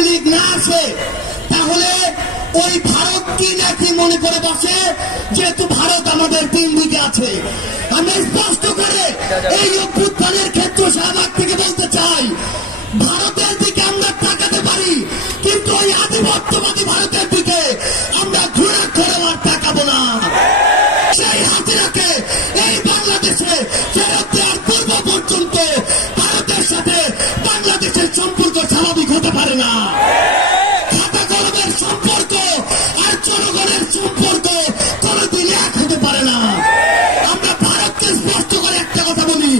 আওয়ামী লীগ না আসে তাহলে ওই ভারত কি নাকি মনে করে বসে, যেহেতু ভারত আমাদের 3 দিকে আছে। আমি স্পষ্ট করে এই অভ্যুত্থানের ক্ষেত্রে শাহবাগ থেকে বলতে চাই, ভারতের দিকে আমরা তাকাতে পারি, কিন্তু ওই আধিপত্যবাদী ভারতের দিকে আমরা ঘৃণা করে আর তাকাবো না। সেই হাসিনাকে এই বাংলাদেশে ফেরত দেওয়ার পূর্ব পর্যন্ত ভারতের সাথে বাংলাদেশের সম্পর্ক স্বাভাবিক হতে পারে না। খাতা কলমের সম্পর্ক আর জনগণের সম্পর্ক কোনোদিন এক হতে পারে না। আমরা ভারতকে স্পষ্ট করে একটা কথা বলি,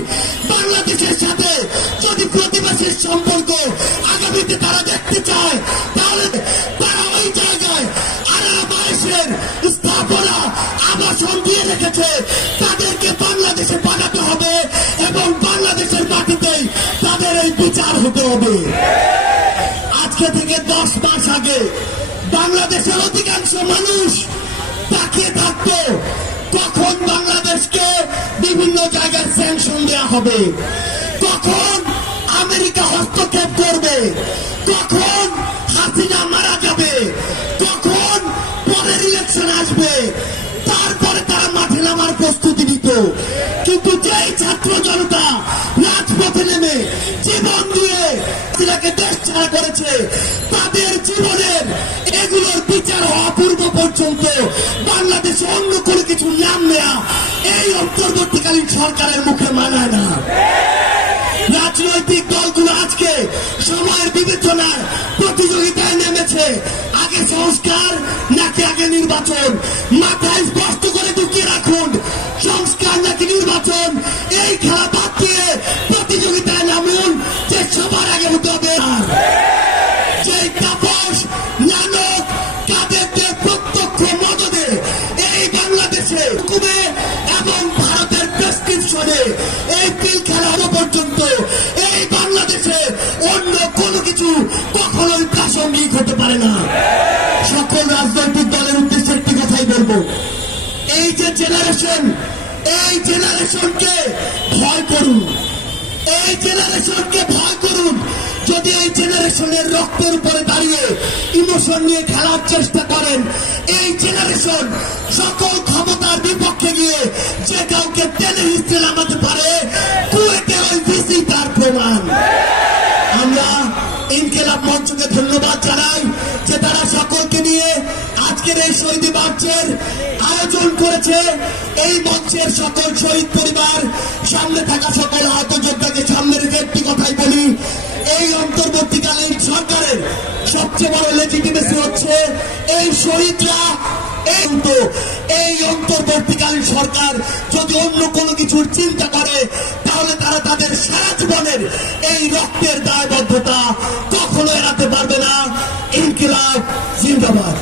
বাংলাদেশের সাথে যদি প্রতিবেশীর সম্পর্ক আগামীতে তারা দেখতে চায়, তাহলে তারা ওই জায়গায় আরামায়েশের স্থাপনা আবাসন দিয়ে রেখেছে, তাদেরকে বাংলাদেশে পাঠাতে হবে এবং বাংলাদেশের মাটিতেই তাদের এই বিচার হতে হবে। আজকে থেকে 10 মাস আগে বাংলাদেশের অধিকাংশ মানুষ তাকিয়ে থাকতো কখন বাংলাদেশকে বিভিন্ন জায়গায় স্যাংশন দেওয়া হবে, কখন আমেরিকা হস্তক্ষেপ করবে, কখন হাসিনা মারা যাবে, কখন পরের ইলেকশন আসবে, তারপরে তারা মাঠে নামার প্রস্তুতি নিত। কিন্তু যেই ছাত্র জনতা রাজপথে নেমে জীবন দিয়ে হাসিনাকে দেশ ছাড়া করেছে, তাদের জীবনের এগুলোর বিচার হওয়া পূর্ব পর্যন্ত বাংলাদেশে অন্য কোনো কিছু নাম নেয়া এই অন্তর্বর্তীকালীন সরকারের মুখে মানায় না। রাজনৈতিক দলগুলো আজকে সময়ের বিবেচনায় প্রতিযোগিতায় নেমেছে, আগে সংস্কার নাকি আগে নির্বাচন। মাথায় স্পষ্ট করে ঢুকিয়ে রাখুন, সংস্কার নাকি নির্বাচন, এই খেলা বাদ দিয়ে প্রতিযোগিতায় নামুন যে সবার আগে হতে হবে। যে তাপস নানক কাদেরদের প্রত্যক্ষ মদদে এই বাংলাদেশে হুকুমে এবং ভারতের প্রেসক্রিপশনে এই পিল খেলা পর্যন্ত এই বাংলাদেশে অন্য কোনো কিছু কখনোই প্রাসঙ্গিক হতে পারে না। সকল রাজনৈতিক দলের উদ্দেশ্যে একটি কথাই বলবো, এই যে জেনারেশন, এই জেনারেশনকে ভয় করুন, এই জেনারেশনকে ভয় করুন। যদি এই জেনারেশনের রক্তের উপরে দাঁড়িয়ে ইমোশন নিয়ে খেলার চেষ্টা করেন, এই জেনারেশন সকল ক্ষমতার বিপক্ষে গিয়ে যে কাউকে টেনে হিস্ট্রি নামাতে পারে, কুয়েটে ওই ভিসি তার প্রমাণ। আমরা ইনকিলাব মঞ্চকে ধন্যবাদ জানাই যে তারা সকলকে নিয়ে আজকের এই শহীদ মার্চের আয়োজন করেছে। এই মঞ্চের সকল শহীদ পরিবার, সামনে থাকা সকল আহত যোদ্ধাকে সামনে রেখে একটি কথাই বলি, এই অন্তর্বর্তীকালীন সরকারের সবচেয়ে বড় লেজিটিমেসি হচ্ছে এই শহীদরা। এই অন্তর্বর্তীকালীন সরকার যদি অন্য কোনো কিছুর চিন্তা করে, তাহলে তারা তাদের সারা জীবনের এই রক্তের দায়বদ্ধতা কখনো এড়াতে পারবে না। ইনকিলাব জিন্দাবাদ।